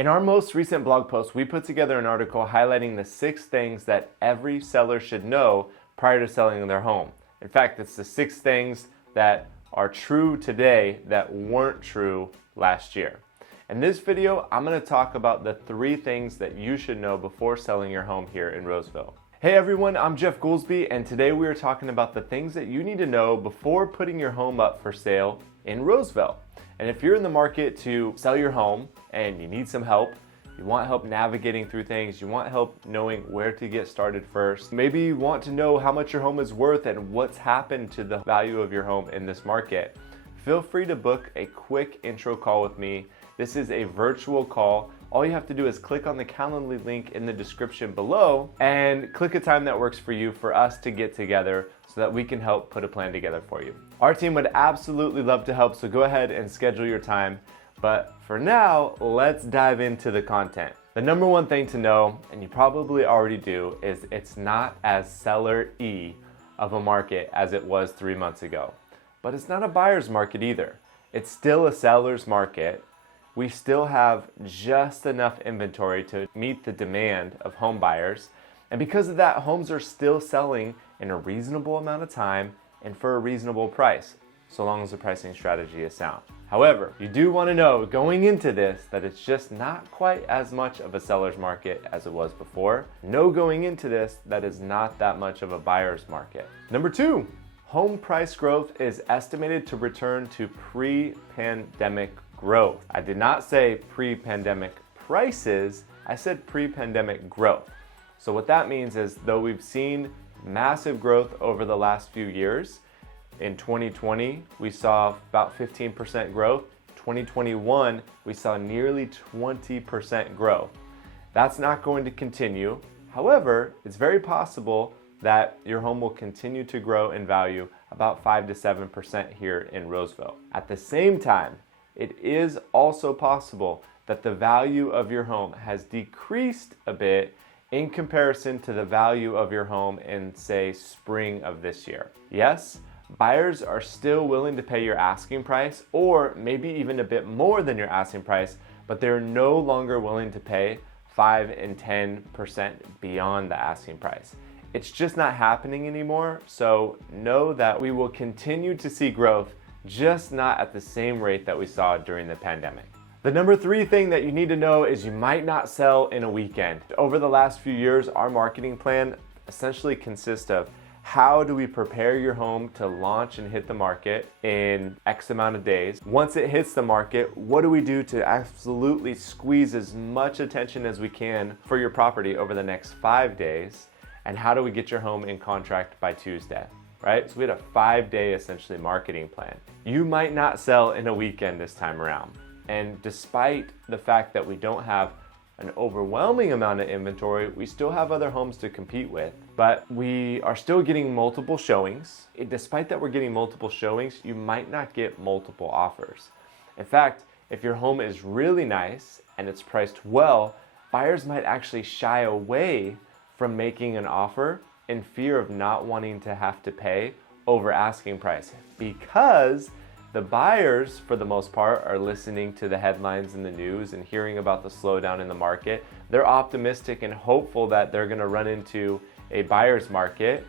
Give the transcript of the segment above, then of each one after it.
In our most recent blog post, we put together an article highlighting the 6 things that every seller should know prior to selling their home. In fact, it's the 6 things that are true today that weren't true last year. In this video, I'm going to talk about the 3 things that you should know before selling your home here in Roseville. Hey everyone, I'm Geoff Goolsby, and today we are talking about the things that you need to know before putting your home up for sale in Roseville. And if you're in the market to sell your home and you need some help, you want help navigating through things, you want help knowing where to get started first, maybe you want to know how much your home is worth and what's happened to the value of your home in this market, feel free to book a quick intro call with me. This is a virtual call. All you have to do is click on the Calendly link in the description below and click a time that works for you for us to get together so that we can help put a plan together for you. Our team would absolutely love to help, so go ahead and schedule your time. But for now, let's dive into the content. The number one thing to know, and you probably already do, is it's not as seller-y of a market as it was 3 months ago. But it's not a buyer's market either. It's still a seller's market. We still have just enough inventory to meet the demand of home buyers. And because of that, homes are still selling in a reasonable amount of time and for a reasonable price, so long as the pricing strategy is sound. However, you do want to know going into this that it's just not quite as much of a seller's market as it was before. Know going into this that is not that much of a buyer's market. Number 2, home price growth is estimated to return to pre-pandemic growth. I did not say pre-pandemic prices, I said pre-pandemic growth. So what that means is though we've seen massive growth over the last few years, in 2020, we saw about 15% growth. 2021, we saw nearly 20% growth. That's not going to continue. However, it's very possible that your home will continue to grow in value about 5 to 7% here in Roseville. At the same time, it is also possible that the value of your home has decreased a bit in comparison to the value of your home in, say, spring of this year. Yes, buyers are still willing to pay your asking price or maybe even a bit more than your asking price, but they're no longer willing to pay 5 and 10% beyond the asking price. It's just not happening anymore, so know that we will continue to see growth, just not at the same rate that we saw during the pandemic. The number 3 thing that you need to know is you might not sell in a weekend. Over the last few years, our marketing plan essentially consists of how do we prepare your home to launch and hit the market in X amount of days? Once it hits the market, what do we do to absolutely squeeze as much attention as we can for your property over the next 5 days? And how do we get your home in contract by Tuesday? Right? So we had a 5-day essentially marketing plan. You might not sell in a weekend this time around. And despite the fact that we don't have an overwhelming amount of inventory, we still have other homes to compete with, but we are still getting multiple showings. Despite that we're getting multiple showings, you might not get multiple offers. In fact, if your home is really nice and it's priced well, buyers might actually shy away from making an offer in fear of not wanting to have to pay over asking price, because the buyers, for the most part, are listening to the headlines in the news and hearing about the slowdown in the market. They're optimistic and hopeful that they're gonna run into a buyer's market,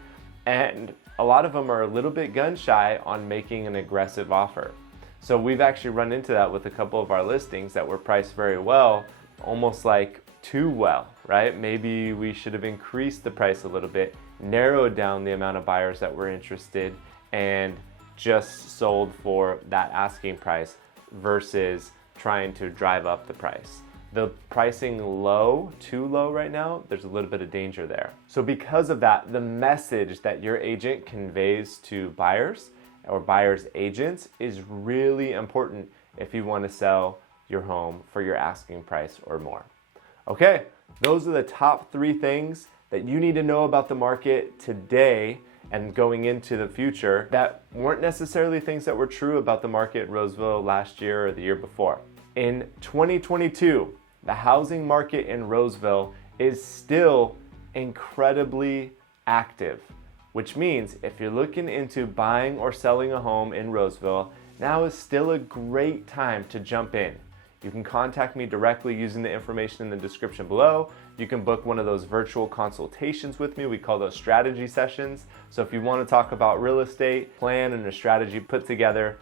and a lot of them are a little bit gun shy on making an aggressive offer. So we've actually run into that with a couple of our listings that were priced very well, almost like too well, right? Maybe we should have increased the price a little bit, narrowed down the amount of buyers that were interested, and just sold for that asking price versus trying to drive up the price. The pricing low, too low right now, there's a little bit of danger there. So because of that, the message that your agent conveys to buyers or buyers' agents is really important if you want to sell your home for your asking price or more. Okay, those are the top 3 things that you need to know about the market today and going into the future that weren't necessarily things that were true about the market in Roseville last year or the year before. In 2022, the housing market in Roseville is still incredibly active, which means if you're looking into buying or selling a home in Roseville, now is still a great time to jump in. You can contact me directly using the information in the description below. You can book one of those virtual consultations with me. We call those strategy sessions. So if you want to talk about real estate, plan and a strategy put together,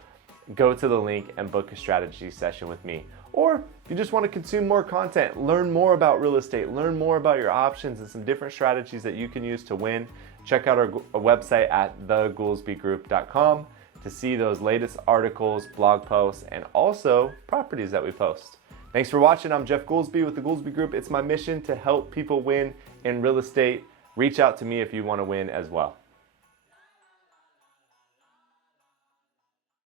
go to the link and book a strategy session with me. Or if you just want to consume more content, learn more about real estate, learn more about your options and some different strategies that you can use to win, check out our website at thegoolsbygroup.com to see those latest articles, blog posts, and also properties that we post. Thanks for watching. I'm Geoff Goolsby with the Goolsby Group. It's my mission to help people win in real estate. Reach out to me if you want to win as well.